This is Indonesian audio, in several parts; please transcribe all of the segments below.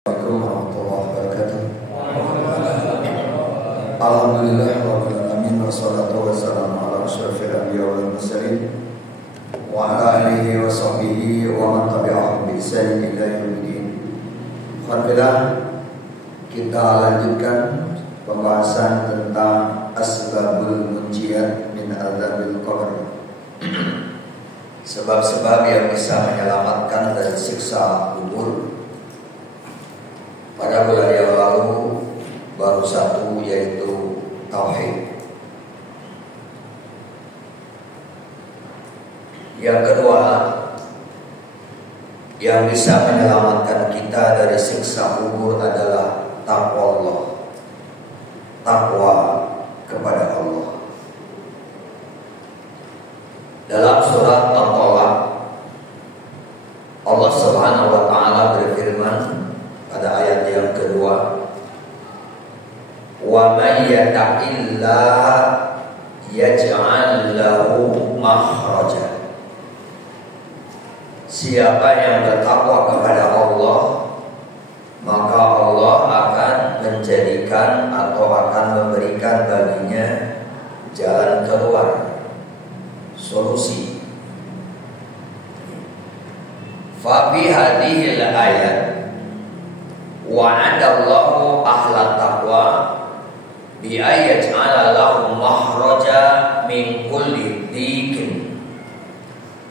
Assalamualaikum warahmatullahi wabarakatuh. Alhamdulillah rabbil alamin wassalatu wassalamu ala asyrofil anbiya wal mursalin wa ala alihi wa sahbihi wa man tabi'ahum bi ihsan ila yaumiddin. Alhamdulillah, kita lanjutkan pembahasan tentang asbabul munjiat min adzabil qabr. Sebab-sebab yang bisa menyelamatkan dari siksa kubur. Pada bulan yang lalu baru satu, yaitu tauhid. Yang kedua, yang bisa menyelamatkan kita dari siksa kubur adalah takwa Allah. Takwa kepada Allah. Dalam surat At-Talaq, Allah Subhanahu wa taala berfirman pada ayat yang kedua, wa may yattaqillaha yaj'al lahu makhraja. Siapa yang bertakwa kepada Allah, maka Allah akan menjadikan atau akan memberikan baginya jalan keluar, solusi. Fa bi hadhil ayat wa'adallahu ahla taqwa bi ayaj'ala lahum makhraja min kulli dhikin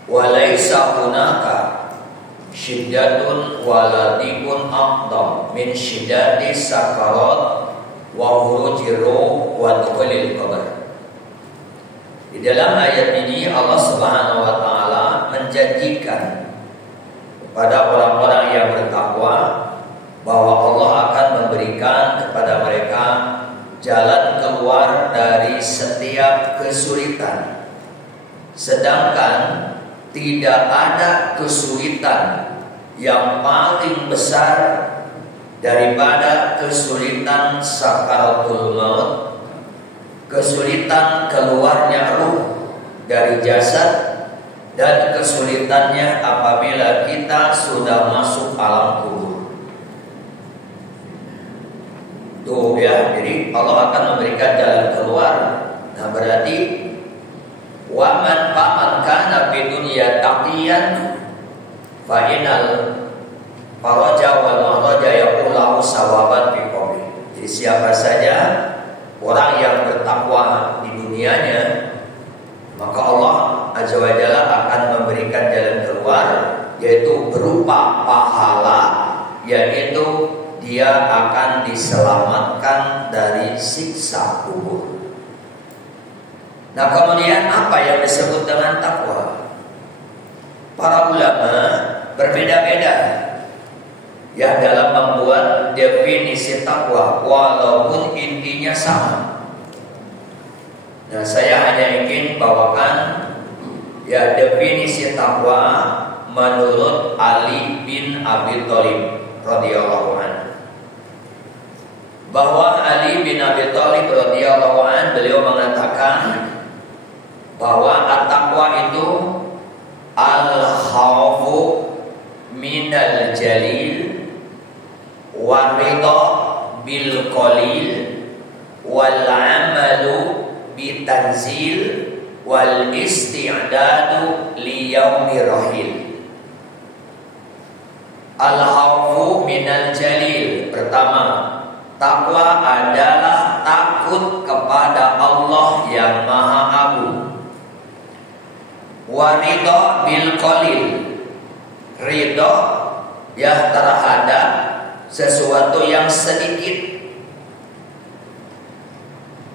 wa laysa hunaka syiddatun waladikun aqdam min syiddati sakarat wa hurujir ruh wa dukhulil qabr. Di dalam ayat ini Allah Subhanahu wa taala menjanjikan kepada orang-orang yang bertakwa bahwa Allah akan memberikan kepada mereka jalan keluar dari setiap kesulitan. Sedangkan tidak ada kesulitan yang paling besar daripada kesulitan sakaratul maut, kesulitan keluarnya ruh dari jasad, dan kesulitannya apabila kita sudah masuk alam kubur. Tuh ya, jadi Allah akan memberikan jalan keluar. Nah berarti waman paman kana fi dunya taqiyan fa inal faraja wal makhraja yaqulahu sawaban fi qabri. Jadi siapa saja orang yang bertakwa di dunianya, maka Allah Azza wa Jalla akan memberikan jalan keluar, yaitu berupa pahala, yaitu dia akan diselamatkan dari siksa kubur. Nah kemudian apa yang disebut dengan takwa? Para ulama berbeda-beda ya dalam membuat definisi takwa, walaupun intinya sama. Nah saya hanya ingin bawakan ya definisi takwa menurut Ali bin Abi Thalib radhiyallahu anhu. Bahwa Ali bin Abi Thalib radhiyallahu anhu beliau mengatakan bahwa at-taqwa itu al-khawfu minal jalil wa ridha bil qalil wal amalu bitanzil wal isti'dadu li yaumi rahil. Al-khawfu minal jalil, pertama, takwa adalah takut kepada Allah yang Maha Agung. Wa ridha bil qalil, ridha ya terhadap sesuatu yang sedikit.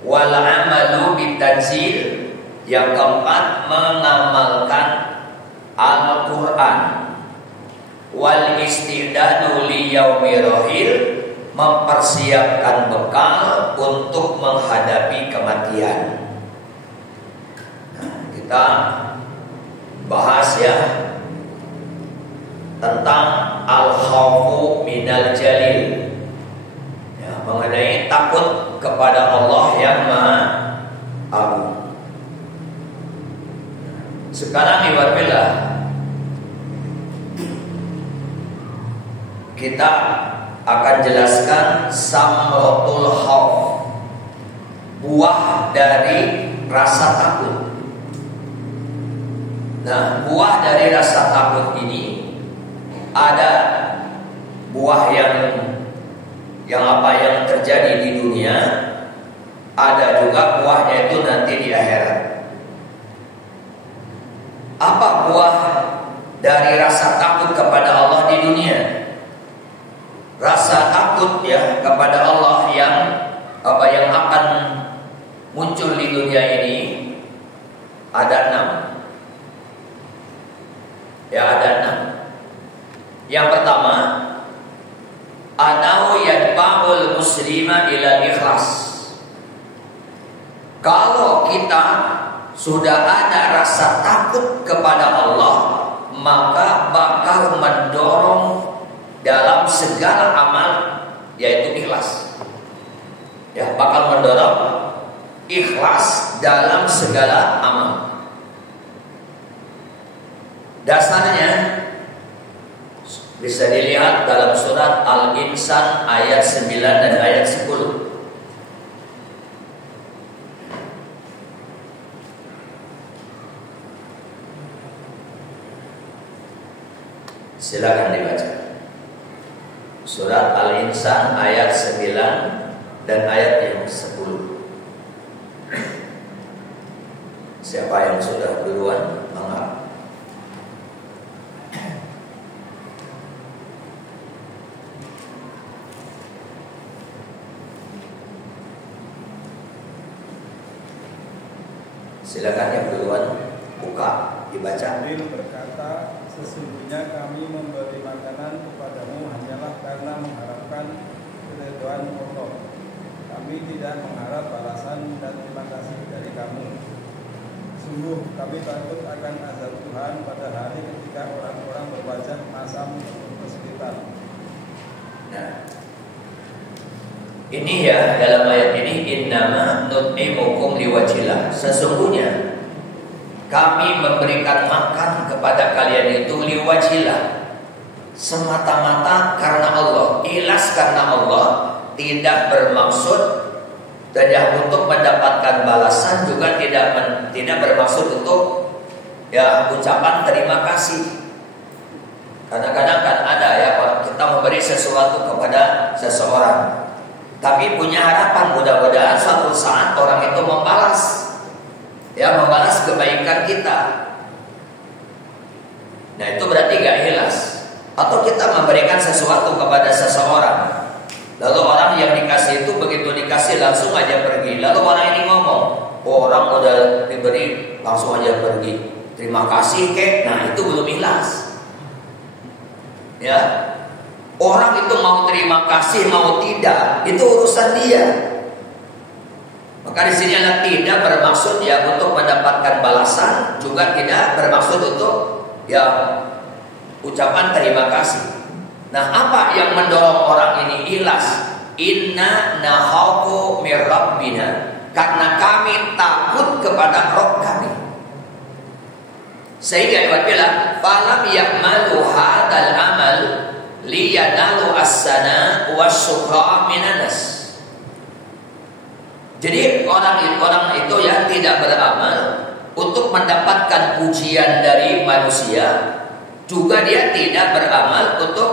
Wal amalu bitanzil, yang keempat mengamalkan Al-Quran. Wal istidadu li yaumi rahil, mempersiapkan bekal untuk menghadapi kematian. Nah, kita bahas ya tentang al-khawfu minal jalil ya, mengenai takut kepada Allah yang Maha Agung. Sekarang ibaratnya kita akan jelaskan samratul khauf, buah dari rasa takut. Nah, buah dari rasa takut ini ada buah yang terjadi di dunia, ada juga buahnya itu nanti di akhirat. Apa buah dari rasa takut kepada Allah di dunia? Rasa takut ya kepada Allah yang akan muncul di dunia ini ada 6. Ya, ada 6. Yang pertama, anau yadfa'ul muslima ila ikhlas. Kalau kita sudah ada rasa takut kepada Allah, maka bakal mendorong dalam segala amal, yaitu ikhlas. Ya, bakal mendorong ikhlas dalam segala amal. Dasarnya bisa dilihat dalam surat Al-Insan ayat 9 dan ayat 10. Silakan dibaca. Surat Al-Insan ayat 9 dan ayat yang 10. Siapa yang sudah duluan? Mangga. Silakan yang duluan buka, dibaca. Jibril berkata, sesungguhnya kami memberi makanan kepadamu hanyalah karena mengharapkan keridhaan Allah. Kami tidak mengharap balasan dan terima kasih dari kamu. Sungguh kami takut akan azab Tuhan pada hari ketika orang-orang berwajah masam ke sekitar. Nah, ini ya, dalam ayat ini, innama nut'imukum liwajillah. Sesungguhnya kami memberikan makan kepada kalian itu liwajillah, semata-mata karena Allah, ikhlas karena Allah, tidak bermaksud untuk mendapatkan balasan, juga tidak bermaksud untuk ya ucapan terima kasih. Kadang-kadang kan ada ya, kita memberi sesuatu kepada seseorang, tapi punya harapan mudah-mudahan suatu saat orang itu membalas kebaikan kita. Nah, itu berarti gak ikhlas. Atau kita memberikan sesuatu kepada seseorang, lalu orang yang dikasih itu begitu dikasih langsung aja pergi. Lalu orang ini ngomong, orang udah diberi langsung aja pergi, terima kasih kek. Nah, itu belum ikhlas. Ya, orang itu mau terima kasih mau tidak, itu urusan dia. Maka di sini adalah tidak bermaksud ya untuk mendapatkan balasan, juga tidak bermaksud untuk ya ucapan terima kasih. Nah, apa yang mendorong orang ini ikhlas? Inna nahaku mir rabbina, karena kami takut kepada Rabb kami. Sehingga ibarat bilang, falam ya'malu hadal amal liyanalu as-sana wasyukra minanas. Jadi orang itu ya tidak beramal untuk mendapatkan pujian dari manusia, juga dia tidak beramal untuk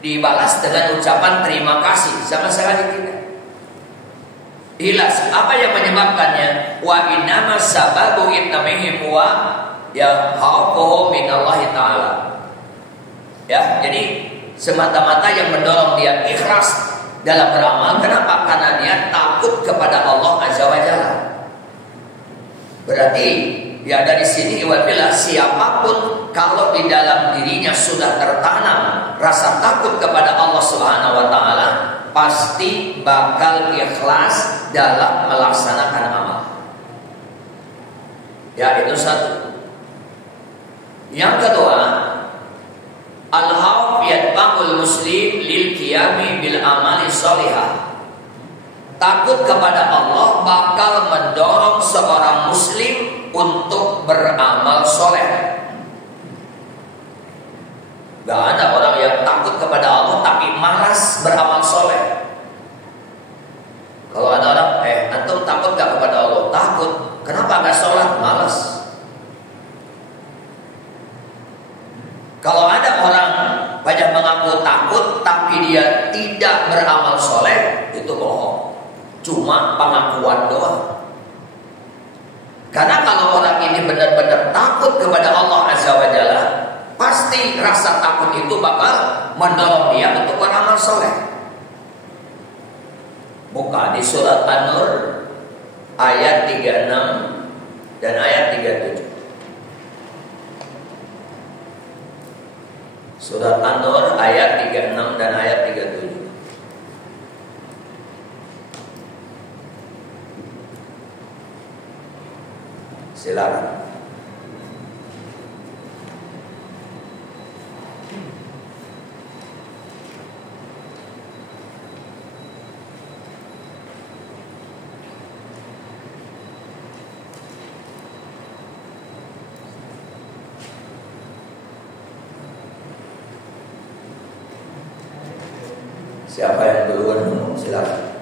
dibalas dengan ucapan terima kasih, sama sekali tidak. Ikhlas. Apa yang menyebabkannya? Wa innama sababu ittamihim wa ya khaufuhu minallahi ta'ala. Ya, jadi semata-mata yang mendorong dia ikhlas dalam beramal, kenapa? Karena dia takut kepada Allah Azza wa Jalla. Berarti ya dari sini iwabillah, siapapun kalau di dalam dirinya sudah tertanam rasa takut kepada Allah Subhanahu wa taala, pasti bakal ikhlas dalam melaksanakan amal. Ya, itu satu. Yang kedua, al-khawf yadfa'ul muslim lil qiyami bil amali shalihah. Takut kepada Allah bakal mendorong seorang muslim untuk beramal soleh. Gak ada orang yang takut kepada Allah tapi malas beramal soleh. Kalau ada orang, antum takut gak kepada Allah? Takut. Kenapa gak sholat? Malas. Kalau ada orang banyak mengaku takut tapi dia tidak beramal soleh, itu bohong. Cuma pengakuan doang. Karena kalau orang ini benar-benar takut kepada Allah Azza wa Jalla, pasti rasa takut itu bakal mendorong dia untuk beramal soleh. Buka di surat An-Nur ayat 36 dan ayat 37. Surat An-Nur ayat 36 dan ayat 37. Silakan. Siapa yang duluan ngomong? Silakan.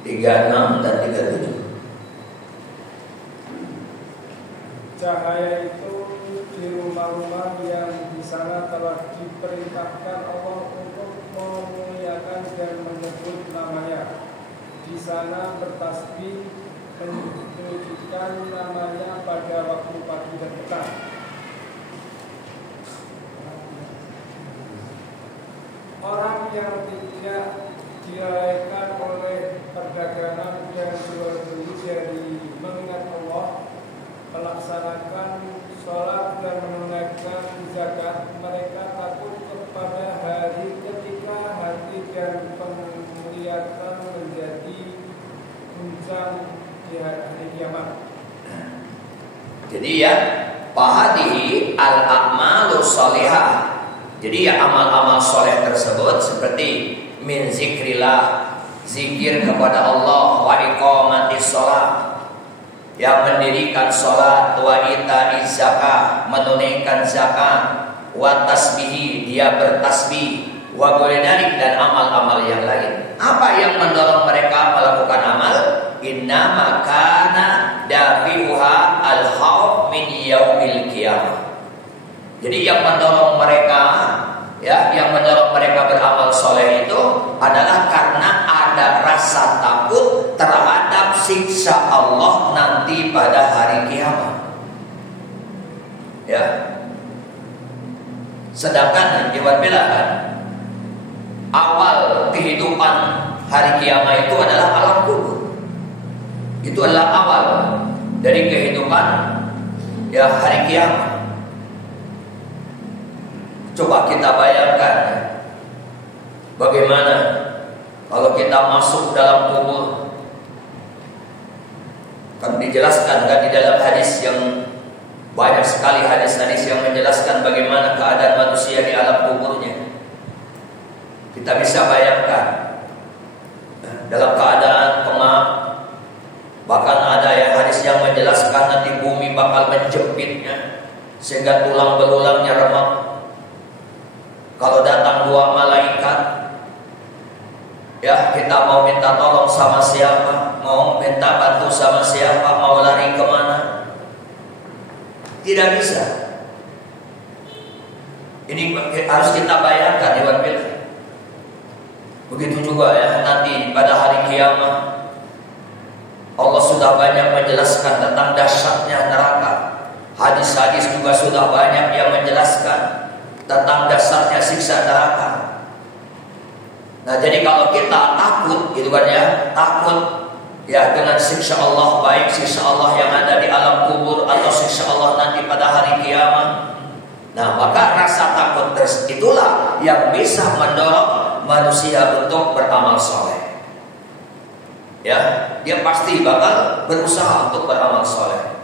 36 dan 37. Cahaya itu di rumah-rumah yang di sana telah diperintahkan Allah untuk memuliakan dan menyebut namanya. Di sana bertasbih menunjukkan namanya pada waktu pagi dan petang. Orang yang tidak dilalaikan oleh perdagangan dan jual beli dari mengingat Allah, melaksanakan sholat dan menunaikan zakat, mereka takut kepada hari ketika hati dan penglihatan menjadi guncang di hari kiamat. Jadi ya, fahadihi al-a'malu sholihah. Jadi ya amal-amal soleh tersebut seperti min zikrillah, zikir kepada Allah, wa iqamatis shalah, yang mendirikan salat, wa ita'iz zakah, menunaikan zakat, wa tasbihi, dia bertasbih, wa ghairik, dan amal-amal yang lain. Apa yang mendorong mereka melakukan amal? Innama kana dafi'uha al-khauf min yaumil qiyamah. Jadi yang mendorong mereka, yang mendorong mereka beramal soleh itu adalah karena ada rasa takut terhadap siksa Allah nanti pada hari kiamat. Ya. Sedangkan Iwan bilang kan, awal kehidupan hari kiamat itu adalah alam kubur. Itu adalah awal dari kehidupan hari kiamat. Coba kita bayangkan bagaimana kalau kita masuk dalam kubur. Kan dijelaskan kan di dalam hadis yang banyak sekali hadis-hadis yang menjelaskan bagaimana keadaan manusia di alam kuburnya. Kita bisa bayangkan dalam keadaan pengap. Bahkan ada yang hadis yang menjelaskan nanti bumi bakal menjepitnya sehingga tulang belulangnya remak. Kalau datang dua malaikat, kita mau minta tolong sama siapa, mau minta bantu sama siapa, mau lari kemana, tidak bisa. Ini harus kita bayangkan, Iwan bilang. Begitu juga nanti pada hari kiamat, Allah sudah banyak menjelaskan tentang dahsyatnya neraka. Hadis-hadis juga sudah banyak yang menjelaskan tentang dasarnya siksa neraka. Nah, jadi kalau kita takut gitu kan takut dengan siksa Allah, baik siksa Allah yang ada di alam kubur atau siksa Allah nanti pada hari kiamat. Nah, maka rasa takut itulah yang bisa mendorong manusia untuk beramal soleh. Dia pasti bakal berusaha untuk beramal soleh.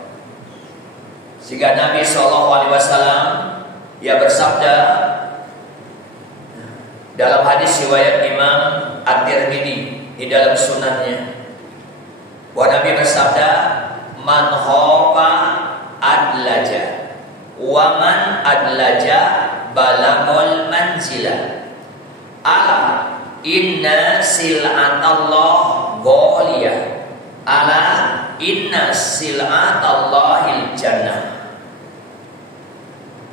Sehingga Nabi SAW bersabda dalam hadis riwayat Imam At-Tirmidzi di dalam sunannya, bahwa Nabi bersabda, man khafa adlaja. Wa man adlaja balagol manzilah. Ala inna sil'atallah ghaliyah. Ala inna sil'atallahil jannah.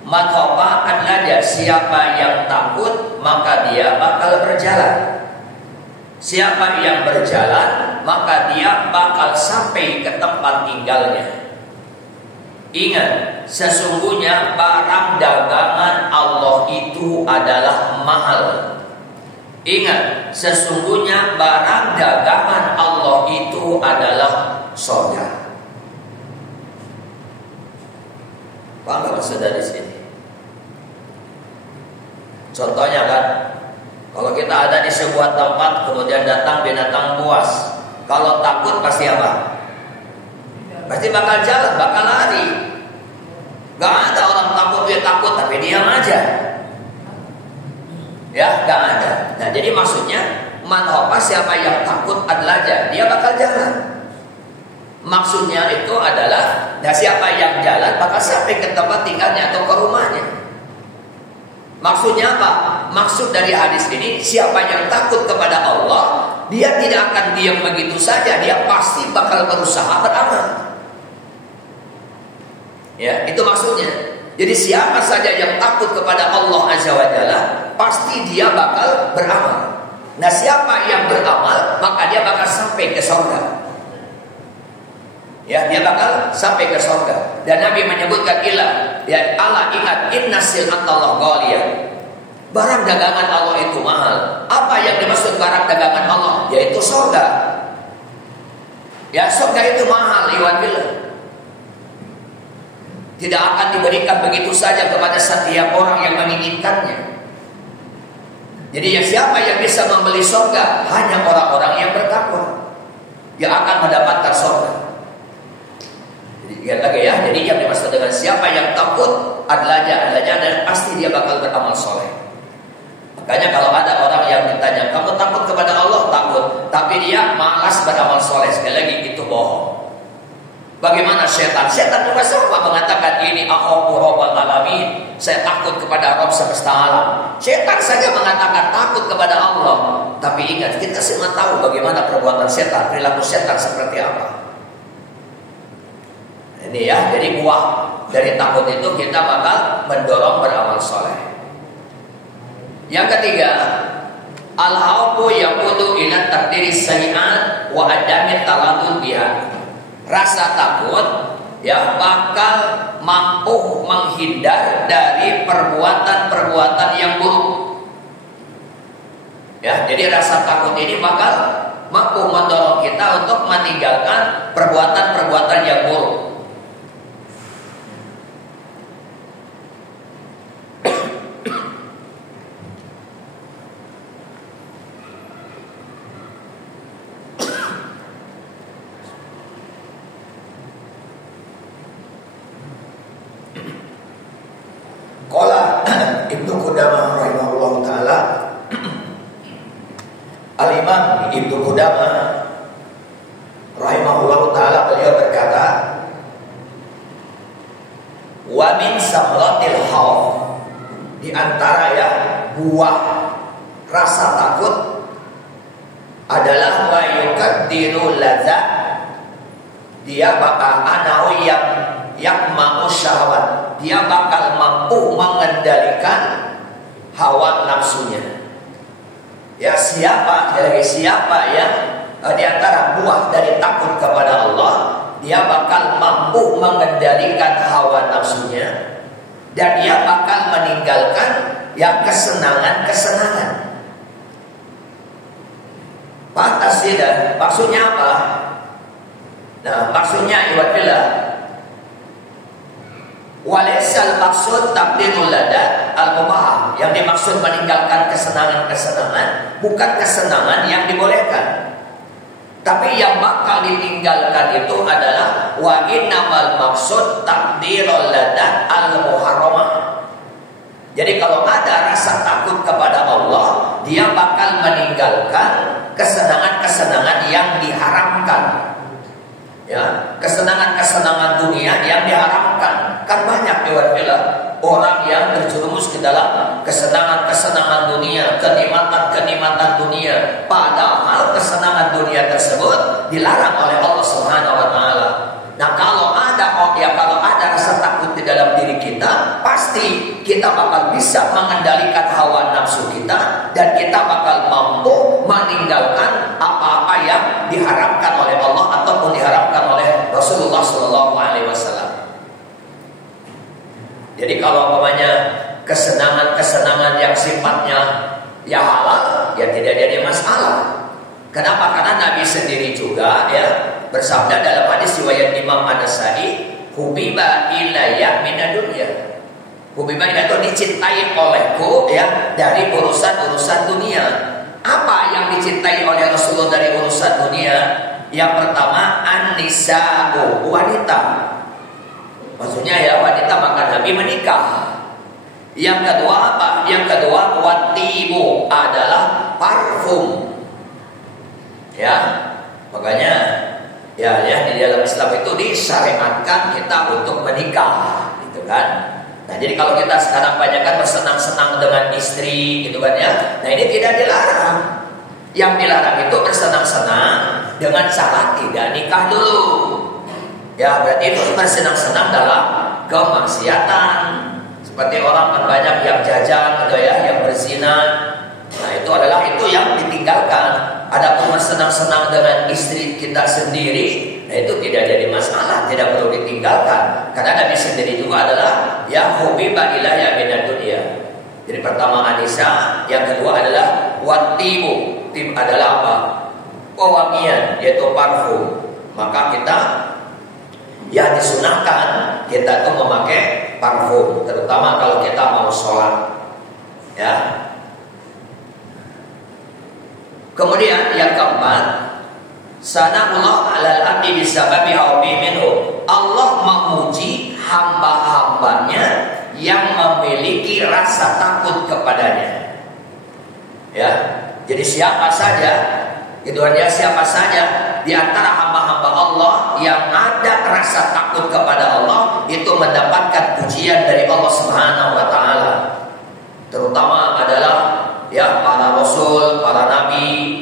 Matoba adlaja, siapa yang takut maka dia bakal berjalan. Siapa yang berjalan maka dia bakal sampai ke tempat tinggalnya. Ingat, sesungguhnya barang dagangan Allah itu adalah mahal. Ingat, sesungguhnya barang dagangan Allah itu adalah surga. Paham gak maksud dari sini? Contohnya kan, kalau kita ada di sebuah tempat kemudian datang binatang buas, kalau takut pasti apa? Pasti bakal jalan, bakal lari. Gak ada orang takut, dia takut tapi diam aja. Ya, gak ada. Nah, jadi maksudnya manhopa, siapa yang takut adlaja, dia bakal jalan. Maksudnya itu adalah, nah siapa yang jalan bakal sampai ke tempat tinggalnya atau ke rumahnya. Maksudnya apa? Maksud dari hadis ini, siapa yang takut kepada Allah, dia tidak akan diam begitu saja, dia pasti bakal berusaha beramal. Ya, itu maksudnya. Jadi siapa saja yang takut kepada Allah Azza wa Jalla, pasti dia bakal beramal. Nah, siapa yang beramal, maka dia bakal sampai ke surga. Ya, dia bakal sampai ke surga. Dan Nabi menyebutkan ilah, ya Allah, ingat, inna sil'atallah ghaliyah. Barang dagangan Allah itu mahal. Apa yang dimaksud barang dagangan Allah? Yaitu surga. Ya, surga itu mahal, iwan billah. Tidak akan diberikan begitu saja kepada setiap orang yang menginginkannya. Jadi ya, siapa yang bisa membeli surga? Hanya orang-orang yang bertakwa yang akan mendapatkan surga. Jadi lihat lagi ya. Jadi yang dimaksud dengan siapa yang takut adlaja dan pasti dia bakal beramal soleh. Makanya kalau ada orang yang ditanya, kamu takut kepada Allah? Takut, tapi dia malas beramal soleh. Sekali lagi, itu bohong. Bagaimana setan? Setan juga sama mengatakan ini akhafu rabbal alamin. Saya takut kepada Rabb semesta alam. Setan saja mengatakan takut kepada Allah. Tapi ingat, kita semua tahu bagaimana perbuatan setan, perilaku setan seperti apa. Ini ya, jadi buah dari takut itu kita bakal mendorong beramal soleh. Yang ketiga, al-haufu yaqulu ila taqdiri sayyi'at wa adami taladul biha. Rasa takut ya bakal mampu menghindar dari perbuatan-perbuatan yang buruk. Ya, jadi rasa takut ini bakal mampu mendorong kita untuk meninggalkan perbuatan-perbuatan yang buruk. Qala Ibnu Qudamah rahimahullah ta'ala, Al-Imam Ibnu Qudamah rahimahullah ta'ala, beliau berkata, wa min samlatil khawf, di antara ya buah rasa takut adalah wa yukaddiru ladzat, dia bakal anahu yang mau syahwat, dia bakal mampu mengendalikan hawa nafsunya. Ya, siapa yang di antara buah dari takut kepada Allah, dia bakal mampu mengendalikan hawa nafsunya dan dia bakal meninggalkan yang kesenangan-kesenangan. Pantas tidak? Maksudnya apa? Nah, maksudnya iwadillah, walaisal maksud tabdilul ladat al-mubah. Yang dimaksud meninggalkan kesenangan-kesenangan bukan kesenangan yang dibolehkan, tapi yang bakal ditinggalkan itu adalah wa innamal maksud tabdilul ladat al-muharramah. Jadi kalau ada rasa takut kepada Allah, dia bakal meninggalkan kesenangan-kesenangan yang diharamkan. Ya, kesenangan-kesenangan dunia yang diharamkan. Kan banyak orang yang terjerumus ke dalam kesenangan-kesenangan dunia, kenikmatan-kenikmatan dunia. Padahal kesenangan dunia tersebut dilarang oleh Allah Subhanahu wa taala. Nah, kalau ada rasa takut di dalam diri kita, pasti kita bakal bisa mengendalikan hawa nafsu kita dan kita bakal mampu meninggalkan apa-apa yang diharapkan oleh Allah ataupun diharapkan oleh Rasulullah SAW. Jadi kalau umpamanya kesenangan-kesenangan yang sifatnya ya halal, ya tidak jadi masalah. Kenapa? Karena Nabi sendiri juga bersabda dalam hadis riwayat Imam An-Nasa'i, "Hubiba ilayya minad dunya." Hubiba itu dicintai olehku dari urusan-urusan dunia. Apa yang dicintai oleh Rasulullah dari urusan dunia? Yang pertama, an-nisa'u, wanita. Maksudnya wanita, maka Nabi menikah. Yang kedua apa? Yang kedua, watibu, adalah parfum. Makanya di dalam Islam itu disyariatkan kita untuk menikah, gitu kan? Nah, jadi kalau kita sekarang banyak kan bersenang-senang dengan istri, gitu kan Nah, ini tidak dilarang. Yang dilarang itu bersenang-senang dengan cara tidak nikah dulu. Berarti itu bersenang-senang dalam kemaksiatan. Seperti orang kan banyak yang jajan, yang berzina. Nah, itu yang ditinggalkan. Adapun bersenang-senang dengan istri kita sendiri, nah itu tidak jadi masalah, tidak perlu ditinggalkan. Karena Nabi sendiri juga adalah hubiba ilayya minad dunya. Jadi pertama Anisa, yang kedua adalah watibu. Tim adalah apa? Pewangian, yaitu parfum. Maka kita disunahkan kita tuh memakai parfum, terutama kalau kita mau sholat. Kemudian yang keempat, sana'ullah 'alal 'abdi bisababi haubi minhu. Allah memuji hamba-hambanya yang memiliki rasa takut kepadanya. Jadi siapa saja di antara hamba-hamba Allah yang ada rasa takut kepada Allah, itu mendapatkan pujian dari Allah Subhanahu wa taala. Terutama adalah para rasul, para nabi.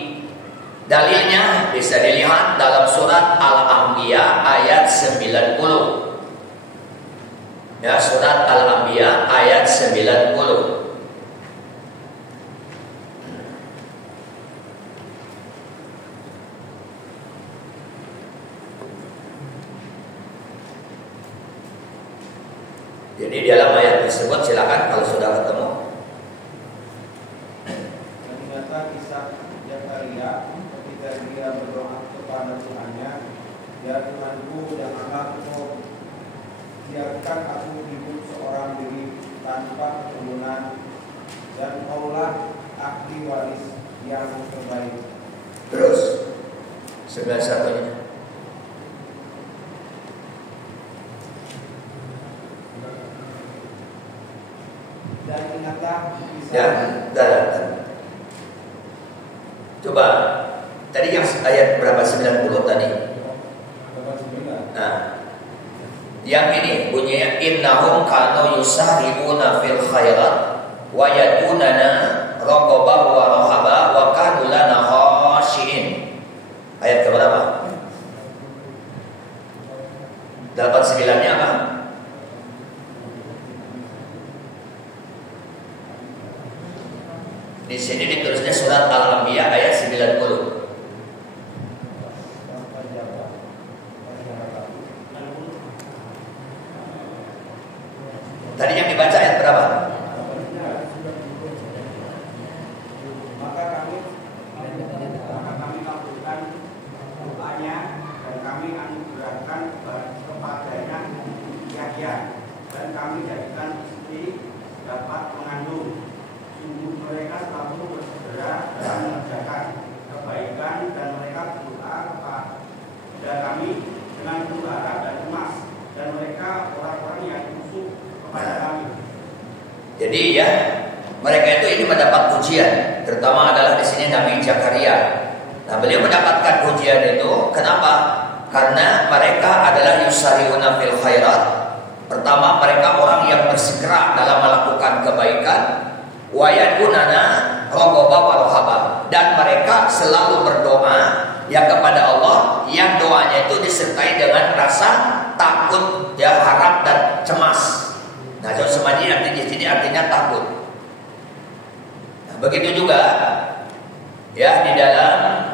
Dalilnya bisa dilihat dalam surat Al-Anbiya ayat 90. Surat Al-Anbiya ayat 90. Jadi di dalam ayat tersebut, silakan kalau sudah ketemu. Kisah Zakaria ketika dia berdoa kepada Tuhannya, "Ya Tuhanku, janganlah Engkau biarkan aku hidup seorang diri tanpa keturunan, dan Engkaulah ahli waris yang terbaik." Terus 91-nya. Dan ingatlah kisah Coba tadi yang ayat berapa? 90 tadi. Nah, yang ini bunyinya, innahum kanu yusari'una fil khairat wa yadunana raqaba wa rahaba wa kanu lana khashiin. Ayat ke berapa? 89-nya apa? Di sini ditulisnya surat Al-Anbiya ayat 90. Tadi yang dibaca ayat berapa? Maka kami kabulkan doanya dan kami anugerahkan kepadanya Yahya, dan kami jadikan istri dapat mengandung. Sungguh mereka selalu bersegera dalam mengerjakan kebaikan, dan mereka berdoa kepada kami dengan penuh harap dan emas, dan mereka orang-orang yang khusyuk kepada kami. Jadi mereka itu ini mendapat pujian, terutama adalah di sini Nabi Zakaria. Nah, beliau mendapatkan pujian itu kenapa? Karena mereka adalah yusariuna fil khairat Pertama, mereka orang yang bersegera dalam melakukan kebaikan. Wa yad'unana raghaban wa rahaban, dan mereka selalu berdoa ya kepada Allah yang doanya itu disertai dengan rasa takut, ya, harap dan cemas. Nah, Jauh-Semadi artinya di sini artinya takut. Nah, begitu juga ya di dalam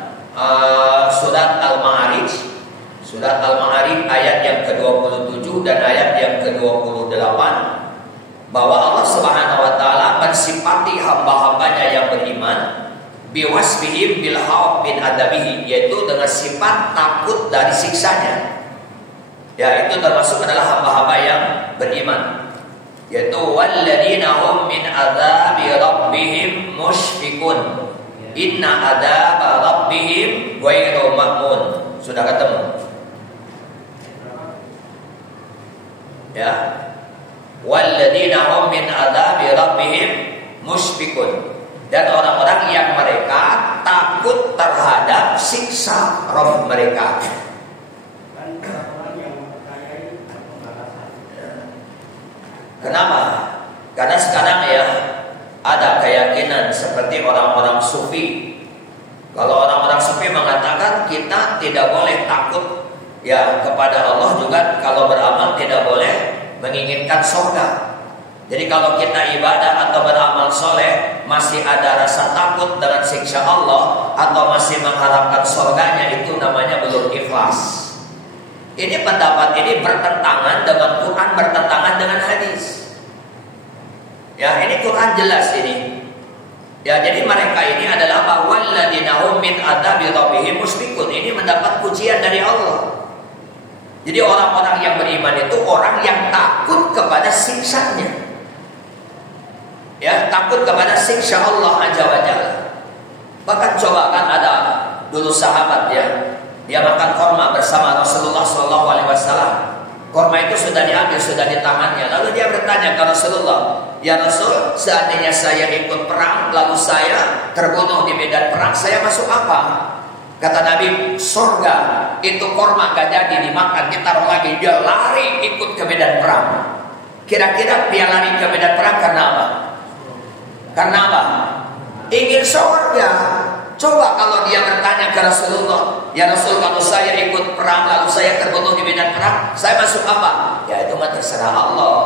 surat Al-Ma'arij, ayat yang ke-27 dan ayat yang ke-28, bahwa Allah Subhanahu wa taala mensifati hamba-hambanya yang beriman biwasbihim bil khawf min adabihi, yaitu dengan sifat takut dari siksanya. Ya, itu termasuk adalah hamba-hamba yang beriman, yaitu walladzina hum min adzabi rabbihim musyfiqun inna adzaba rabbihim ghairu ma'mun. Sudah ketemu? Ya, walladzina hum min adzabi rabbihim musyfiqun, dan orang-orang yang mereka takut terhadap siksa Rabb mereka. Kenapa? Karena sekarang ya ada keyakinan seperti orang-orang sufi. Kalau orang-orang sufi mengatakan kita tidak boleh takut ya kepada Allah, juga kalau beramal tidak boleh menginginkan surga. Jadi kalau kita ibadah atau beramal soleh masih ada rasa takut dengan siksa Allah atau masih mengharapkan surganya, itu namanya belum ikhlas. Ini pendapat ini bertentangan dengan Quran, bertentangan dengan hadis. Ya, ini Quran jelas ini. Ya, jadi mereka ini adalah walladzina hum min adzabi rabbihim musyfiqun. Ini mendapat pujian dari Allah. Jadi orang-orang yang beriman itu orang yang takut kepada siksanya. Ya, takut kepada siksa Allah Azza wa Jalla. Bahkan coba kan ada dulu sahabat ya, dia makan korma bersama Rasulullah SAW. Korma itu sudah diambil, sudah di tangannya. Lalu dia bertanya ke Rasulullah, ya Rasul, seandainya saya ikut perang, lalu saya terbunuh di medan perang, saya masuk apa? Kata Nabi, surga. Itu korma gak jadi dimakan, ditaruh lagi. Dia lari ikut ke medan perang. Kira-kira dia lari ke medan perang karena apa? Karena apa? Ingin surga. Coba kalau dia bertanya ke Rasulullah, ya Rasul, kalau saya ikut perang lalu saya terbunuh di medan perang, saya masuk apa? Ya itu mah terserah Allah.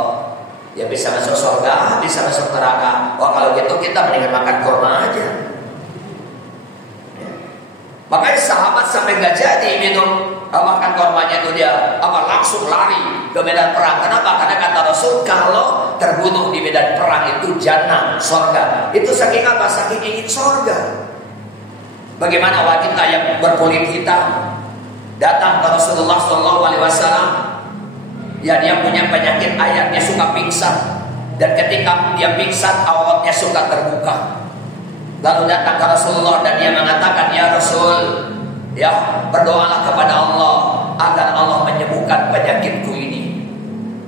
Ya bisa masuk surga, bisa masuk neraka. Wah, kalau gitu kita mendingan makan kurma aja. Ya. Makanya sahabat sampai gak jadi minum makan kurmanya itu, dia langsung lari ke medan perang. Kenapa? Karena kata Rasul, kalau terbunuh di medan perang itu jannah, surga. Itu saking apa? Saking ingin surga. Bagaimana wanita yang berkulit hitam datang ke Rasulullah SAW? Ya, dia punya penyakit ayak, dia suka pingsan, dan ketika dia pingsan auratnya suka terbuka. Lalu datang ke Rasulullah dan dia mengatakan, ya Rasul, ya berdoalah kepada Allah agar Allah menyembuhkan penyakitku ini.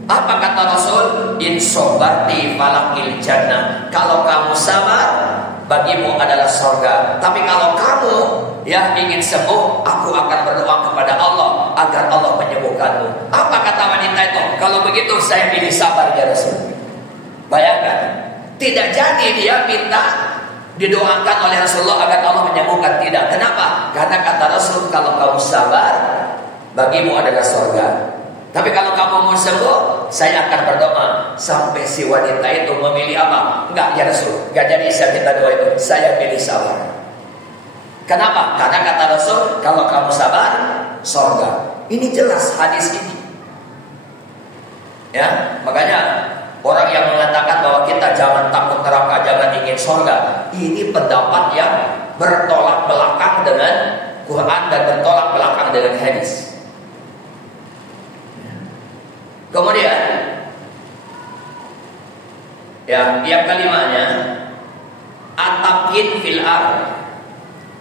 Apa kata Rasul? In sobarti falakil jannah. Kalau kamu sabar, bagimu adalah surga. Tapi kalau kamu ya ingin sembuh, aku akan berdoa kepada Allah agar Allah menyembuhkanmu. Apa kata wanita itu? Kalau begitu saya pilih sabar ya Rasul. Bayangkan, tidak jadi dia minta didoakan oleh Rasulullah agar Allah menyembuhkan. Tidak. Kenapa? Karena kata Rasul, kalau kamu sabar, bagimu adalah surga. Tapi kalau kamu mau sembuh, saya akan berdoa. Sampai si wanita itu memilih apa? Enggak ya Rasul, enggak jadi saya minta doa itu, saya pilih sabar. Kenapa? Karena kata Rasul, kalau kamu sabar, surga. Ini jelas hadis ini. Ya, makanya orang yang mengatakan bahwa kita jangan takut neraka, jangan ingin surga, ini pendapat yang bertolak belakang dengan Quran dan bertolak belakang dengan hadis. Kemudian ya, yang kelimanya at-tamkin fil ardh.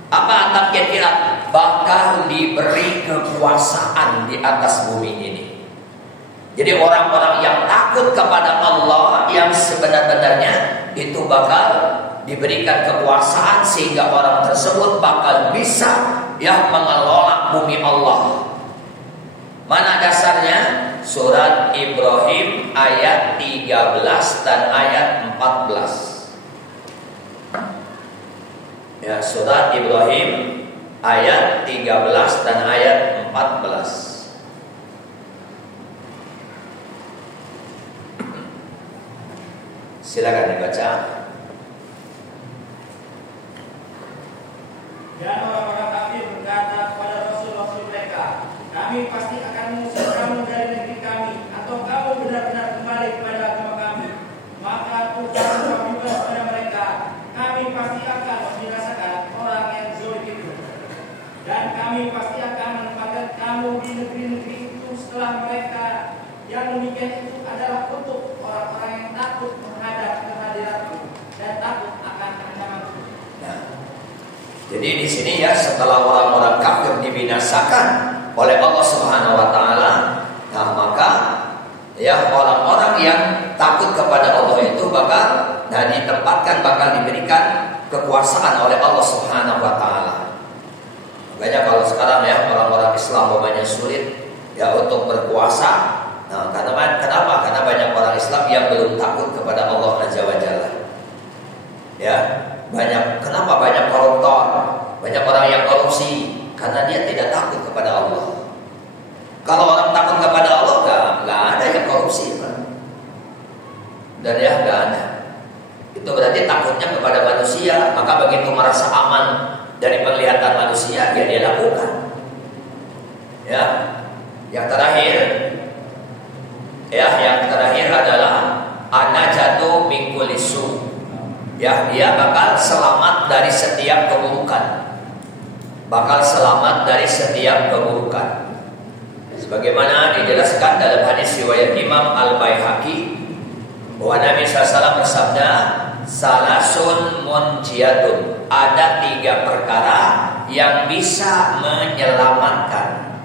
Apa at-tamkin fil ardh? Bakal diberi kekuasaan di atas bumi ini. Jadi orang-orang yang takut kepada Allah yang sebenar-benarnya itu bakal diberikan kekuasaan sehingga orang tersebut bakal bisa ya mengelola bumi Allah. Mana dasarnya? surat Ibrahim ayat 13 dan ayat 14. Ya, surat Ibrahim ayat 13 dan ayat 14. Silakan dibaca. Dan orang-orang kafir berkata kepada rasul-rasul mereka, kami pasti akan mengusir kamu dari negeri kami, atau kamu benar-benar kembali kepada agama kami. Maka Tuhan berfirman kepada mereka, kami pasti akan membinasakan orang yang zalim itu, dan kami pasti akan menempatkan kamu di negeri-negeri itu setelah mereka. Yang demikian itu adalah untuk orang-orang yang takut menghadap kehadiratmu dan takut akan ancamanmu. Jadi di sini ya, setelah orang-orang kafir dibinasakan oleh Allah Subhanahu wa taala, nah maka ya orang-orang yang takut kepada Allah itu bakal ditempatkan, bakal diberikan kekuasaan oleh Allah Subhanahu wa taala. Makanya kalau sekarang ya orang-orang Islam banyak sulit ya untuk berkuasa. Nah, kenapa? Karena banyak orang Islam yang belum takut kepada Allah Azza wa Jalla. Ya, kenapa banyak koruptor, banyak orang yang korupsi? Karena dia tidak takut kepada Allah. Kalau orang takut kepada Allah, nggak ada yang korupsi, kan? Dan ya nggak ada. Itu berarti takutnya kepada manusia. Maka begitu merasa aman dari penglihatan manusia, dia lakukan. Ya, yang terakhir adalah anajatu min kulli su. Ya, dia bakal selamat dari setiap keburukan. Sebagaimana dijelaskan dalam hadis riwayat Imam Al-Baihaqi bahwa Nabi SAW bersabda, salasun munjiyatun, ada 3 perkara yang bisa menyelamatkan.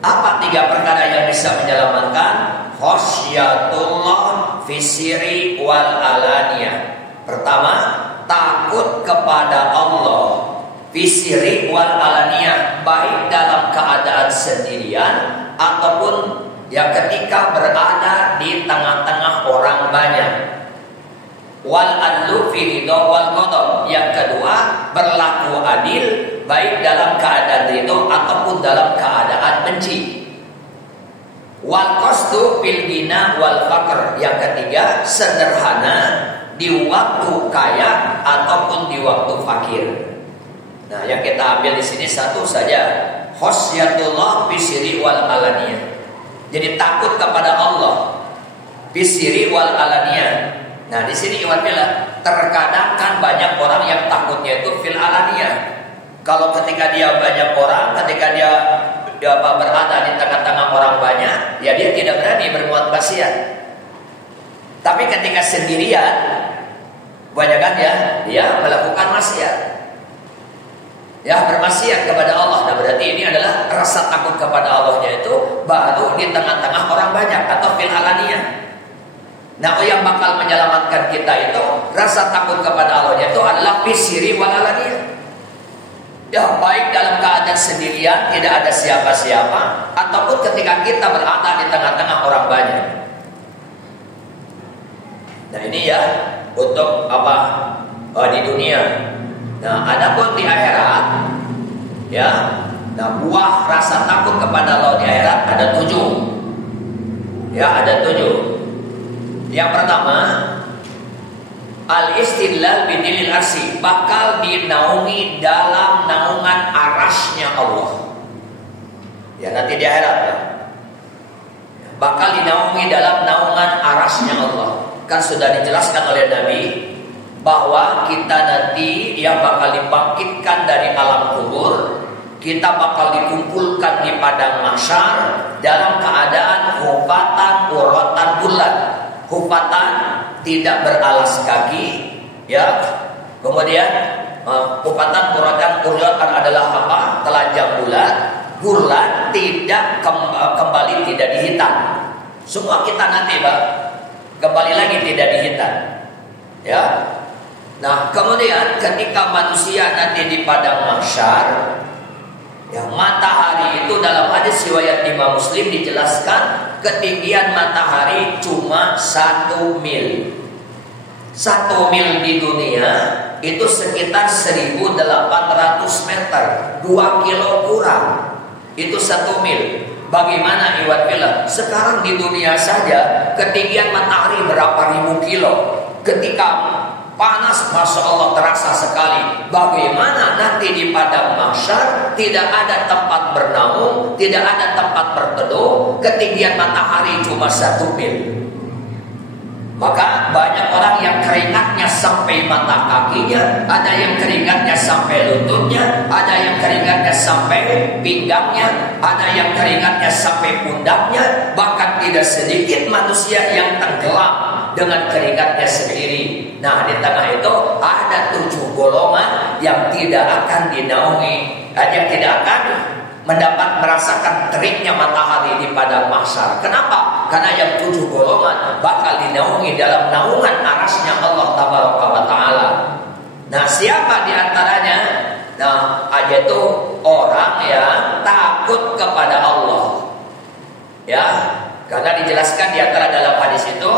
Apa 3 perkara yang bisa menyelamatkan? Khosyatullah fisiri wal alaniyah. Pertama, takut kepada Allah fisiri wal alaniyah, baik dalam keadaan sendirian ataupun ya ketika berada di tengah-tengah orang banyak. Wal adlu fi ridha wal qadar. Yang kedua, berlaku adil baik dalam keadaan ridha ataupun dalam keadaan benci. Wal qasdu fil ghina wal faqr. Yang ketiga, sederhana di waktu kaya ataupun di waktu fakir. Nah, yang kita ambil di sini satu saja, khosyatullah fisiri wal alaniyah. Jadi takut kepada Allah fisiri wal alaniyah. Nah, di sini iwatilah, terkadang kan banyak orang yang takutnya itu fil alaniyah. Kalau ketika dia banyak orang, ketika dia berada di tengah-tengah orang banyak, ya dia tidak berani berbuat maksiat. Tapi ketika sendirian, kebanyakan dia melakukan maksiat. Ya, bermaksiat kepada Allah. Nah, berarti ini adalah rasa takut kepada Allahnya itu baru di tengah-tengah orang banyak atau fil alaniyah. Nah, yang bakal menyelamatkan kita itu rasa takut kepada Allahnya itu adalah fisiri wal alaniyah. Ya, baik dalam keadaan sendirian, tidak ada siapa-siapa, ataupun ketika kita berada di tengah-tengah orang banyak. Nah, ini ya untuk apa? Di dunia. Nah, adapun di akhirat, ya, nah buah rasa takut kepada Allah di akhirat ada 7. Ya, ada 7. Yang pertama, al-istidlal bidilil arsy, bakal dinaungi dalam naungan arasnya Allah. Ya, nanti di akhirat ya. Bakal dinaungi dalam naungan arasnya Allah. Kan sudah dijelaskan oleh Nabi bahwa kita nanti yang bakal dibangkitkan dari alam kubur, kita bakal dikumpulkan di padang mahsyar dalam keadaan hufatan uratan bulat. Hufatan, tidak beralas kaki, ya. Kemudian hufatan uratan adalah apa? Telanjang bulat. Gurlan, tidak kembali tidak dihitan. Semua kita nanti kembali lagi tidak dihitan, ya. Nah, kemudian ketika manusia nanti di padang mahsyar, Ya, matahari itu dalam hadis riwayat Imam Muslim dijelaskan ketinggian matahari cuma 1 mil. 1 mil di dunia itu sekitar 1.800 meter, 2 kilo kurang. Itu 1 mil. Bagaimana Iwan bilang? Sekarang di dunia saja ketinggian matahari berapa ribu kilo. Ketika panas, Masya Allah terasa sekali. Bagaimana nanti di padang mahsyar tidak ada tempat bernaung, tidak ada tempat berteduh, ketinggian matahari cuma 1 mil. Maka banyak orang yang keringatnya sampai mata kakinya, ada yang keringatnya sampai lututnya, ada yang keringatnya sampai pinggangnya, ada yang keringatnya sampai pundaknya. Bahkan tidak sedikit manusia yang tenggelam dengan keringatnya sendiri. Nah, di tengah itu ada 7 golongan yang tidak akan dinaungi, yang tidak akan merasakan teriknya matahari di padang mahsyar. Kenapa? Karena yang 7 golongan bakal dinaungi dalam naungan arasnya Allah Tabaraka wa Ta'ala. Nah, siapa di antaranya? Nah, yaitu orang yang takut kepada Allah. Ya, karena dijelaskan di antara dalam hadis itu,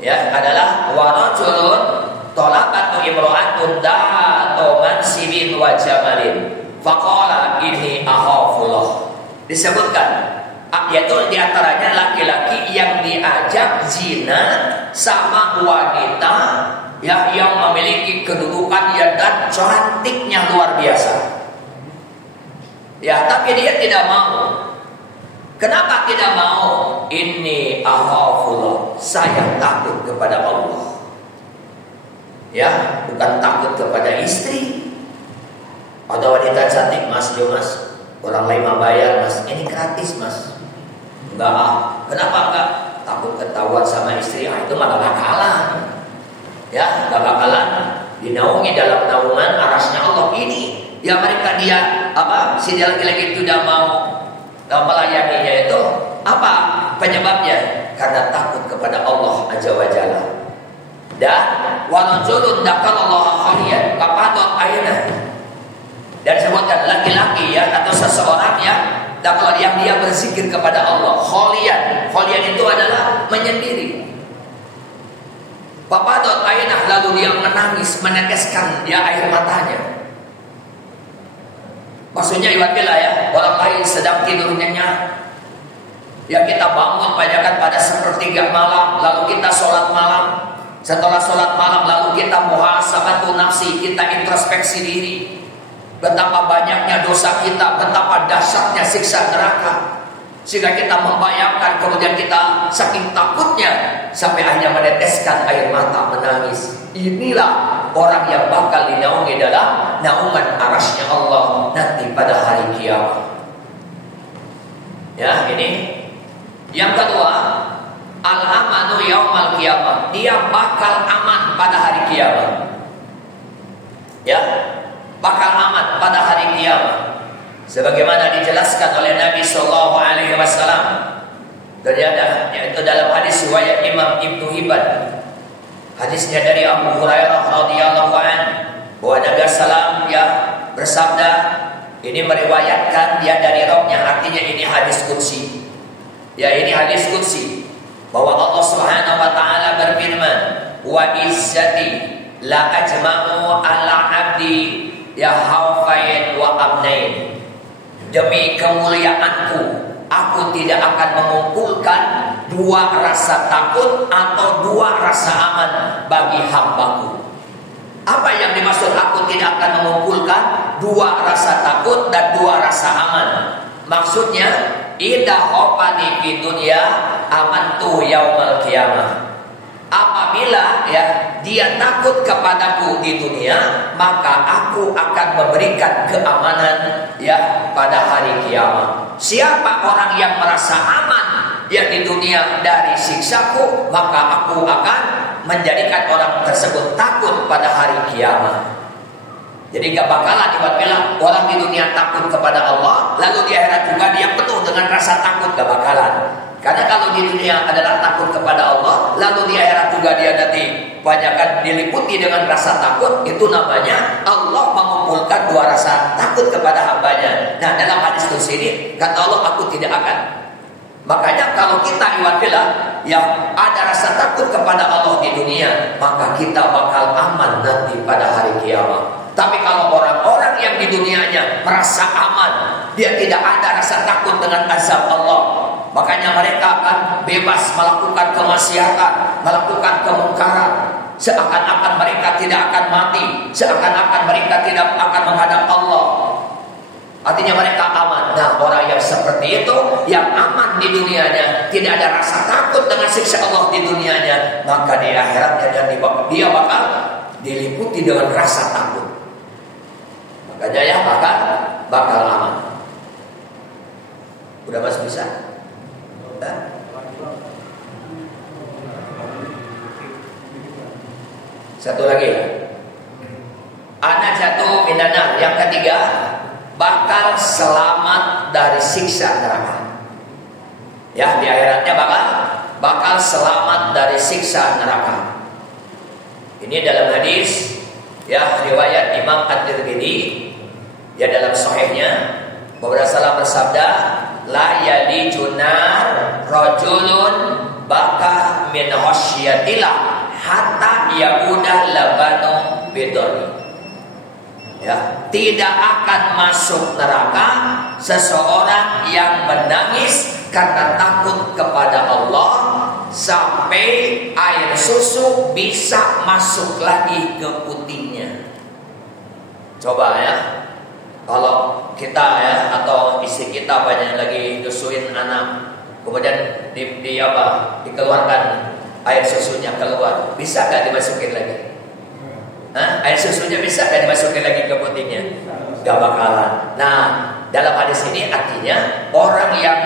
ya, adalah warajulun tolabatu imro'atun da'atu mansibin wa jamalin faqala inni akhafullah. Disebutkan yaitu diantaranya laki-laki yang diajak zina sama wanita yang memiliki kedudukan dan cantiknya luar biasa. Ya, tapi dia tidak mau. Kenapa tidak mau? Inni akhafullah, saya takut kepada Allah. Ya, bukan takut kepada istri. Ada wanita cantik, Mas, yo Mas, orang lain mau bayar Mas, ini gratis Mas. Enggak, kenapa enggak? Takut ketahuan sama istri, itu malah bakalan. Ya, enggak bakalan dinaungi dalam naungan arasnya Allah ini. Ya, mereka si laki-laki itu tidak mau melayaninya itu apa penyebabnya? Karena takut kepada Allah Azza wa Jalla. Dan warajulun dakalallahu khaliyan kapadot aina. Dan sebutkan laki-laki ya, atau seseorang yang dia berzikir kepada Allah. Khaliyan itu adalah menyendiri. Papadot aina, lalu dia menangis, meneteskan dia air matanya. Maksudnya ibaratnya ya, orang lain sedang tidur nyenyak, ya kita bangun pada sepertiga malam, lalu kita sholat malam. Setelah sholat malam lalu kita muhasabatu nafsi, kita introspeksi diri. Betapa banyaknya dosa kita, betapa dahsyatnya siksa neraka, sehingga kita membayangkan, kemudian kita saking takutnya sampai akhirnya meneteskan air mata, menangis. Inilah orang yang bakal dinaungi dalam naungan arasnya Allah nanti pada hari kiamat. Ya, ini yang kedua, al-amanu yaumal kiamat, dia bakal aman pada hari kiamat. Ya, bakal aman pada hari kiamat, sebagaimana dijelaskan oleh Nabi Sallallahu Alaihi Wasallam. Yaitu dalam hadis riwayat Imam Ibnu Hibban, hadisnya dari Abu Hurairah radhiyallahu anhu, bahwa Nabi Sallam ya bersabda, ini meriwayatkan dia dari Rabbnya, artinya ini hadis qudsi. Ya, ini hadis qudsi, bahwa Allah Subhanahu wa taala berfirman, wa izzati la ajma'u ala abdi ya haufain wa amnain. Demi kemuliaanku, aku tidak akan mengumpulkan 2 rasa takut atau 2 rasa aman bagi hambaku. Apa yang dimaksud aku tidak akan mengumpulkan 2 rasa takut dan 2 rasa aman? Maksudnya, idza khafani fi dunya amantu yaumal qiyamah. Apabila ya dia takut kepadaku di dunia, maka aku akan memberikan keamanan ya pada hari kiamat. Siapa orang yang merasa aman ya di dunia dari siksaku, maka aku akan menjadikan orang tersebut takut pada hari kiamat. Jadi gak bakalan bilang orang di dunia takut kepada Allah, lalu di akhirat juga dia penuh dengan rasa takut, gak bakalan. Karena kalau di dunia adalah takut kepada Allah, lalu di akhirat juga dia nanti banyak diliputi dengan rasa takut, itu namanya Allah mengumpulkan dua rasa takut kepada hambanya. Nah, dalam hadis kursi ini kata Allah, aku tidak akan. Makanya kalau kita iwatilah yang ada rasa takut kepada Allah di dunia, maka kita bakal aman nanti pada hari kiamat. Tapi kalau orang-orang yang di dunianya merasa aman, dia tidak ada rasa takut dengan azab Allah, makanya mereka akan bebas melakukan kemaksiatan, melakukan kemungkaran, seakan-akan mereka tidak akan mati, seakan-akan mereka tidak akan menghadap Allah. Artinya mereka aman. Nah, orang yang seperti itu, yang aman di dunianya, tidak ada rasa takut dengan siksa Allah di dunianya, maka di akhiratnya dia bakal diliputi dengan rasa takut. Makanya ya bakal aman. Udah masuk bisa? Nah. Satu lagi. Anak jatuh minanar. Yang ketiga, bakal selamat dari siksa neraka. Ya, di akhiratnya bakal selamat dari siksa neraka. Ini dalam hadis ya riwayat Imam At-Tirmidzi ya dalam sahihnya, Bapak Rasulullah bersabda, la yalijunar rajulun baka min khasyatillah hatta yaqudah labanu bidoni. Ya, tidak akan masuk neraka seseorang yang menangis karena takut kepada Allah sampai air susu bisa masuk lagi ke putihnya. Coba ya, kalau kita ya atau istri kita banyak lagi nyusuin anak, kemudian dikeluarkan air susunya keluar, bisa gak dimasukin lagi? Air susunya bisa gak dimasukin lagi ke putihnya? Gak bakalan. Nah, dalam hadis ini artinya orang yang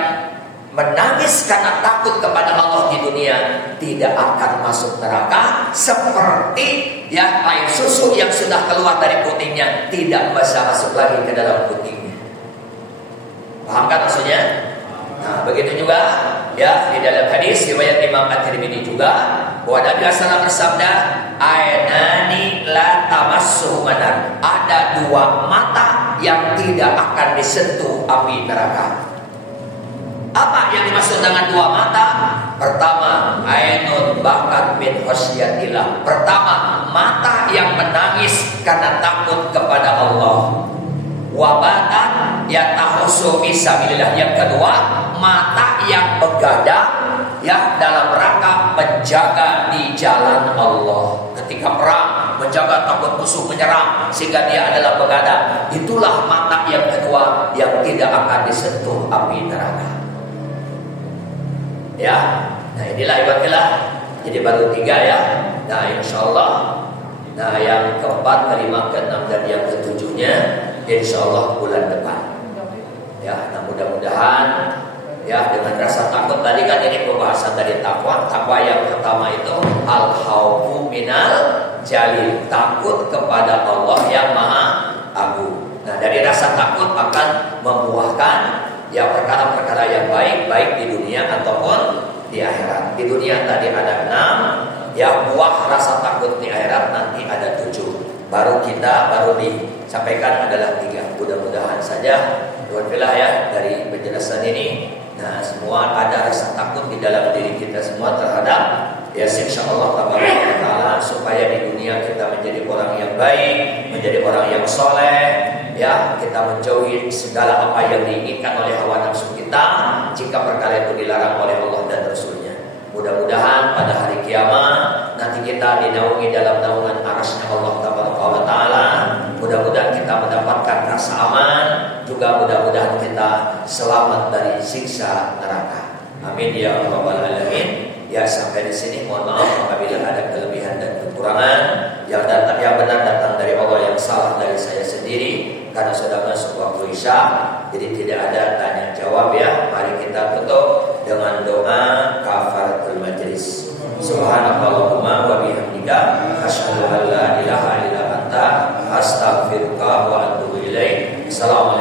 menangis karena takut kepada Allah di dunia tidak akan masuk neraka, seperti ya air susu yang sudah keluar dari putihnya tidak bisa masuk lagi ke dalam putihnya. Paham kan maksudnya? Nah, begitu juga ya di dalam hadis riwayat Imam At-Tirmidzi juga bahwa Nabi SAW bersabda, ainani la tamassuhu manar. Ada dua mata yang tidak akan disentuh api neraka. Apa yang dimaksud dengan dua mata? Pertama, ainun bakat min khasyatillah. Pertama, mata yang menangis karena takut kepada Allah. Wabatan yatahusu fisabilillah. Yang kedua, mata yang begadang ya dalam rangka menjaga di jalan Allah. Ketika perang, menjaga takut musuh menyerang sehingga dia adalah begadang. Itulah mata yang kedua yang tidak akan disentuh api neraka. Ya, nah inilah ibadah. Jadi baru 3 ya. Nah insyaallah, nah yang keempat, kelima, keenam dan yang ketujuhnya insyaallah bulan depan. Ya, nah mudah-mudahan ya dengan rasa takut tadi kan ini pembahasan dari takwa. Takwa yang pertama itu al-khaufu minal jalil, takut kepada Allah yang Maha Agung. Nah dari rasa takut akan membuahkan ya perkara-perkara yang baik di dunia ataupun di akhirat. Di dunia tadi ada 6, ya buah rasa takut di akhirat nanti ada 7. Baru disampaikan adalah 3. Mudah-mudahan saja alhamdulillah ya dari penjelasan ini, nah semua ada rasa takut di dalam diri kita semua terhadap ya insyaallah taala, supaya di dunia kita menjadi orang yang baik, menjadi orang yang soleh. Ya, kita menjauhi segala apa yang diinginkan oleh hawa nafsu kita jika perkara itu dilarang oleh Allah dan Rasulnya. Mudah-mudahan pada hari kiamat nanti kita dinaungi dalam naungan arasy Allah Taala. Mudah-mudahan kita mendapatkan rasa aman, juga mudah-mudahan kita selamat dari siksa neraka. Amin ya rabbal alamin. Ya sampai di sini mohon maaf apabila ada kelebihan dan kekurangan. Yang benar datang dari Allah, yang salah dari saya sendiri. Karena sudah masuk waktu isya, jadi tidak ada tanya jawab ya. Mari kita tutup dengan doa kafaratul majlis. Subhanallahumma wa bihamdika asyhadu an la ilaha illa anta astaghfiruka wa atubu ilaik. Assalamualaikum.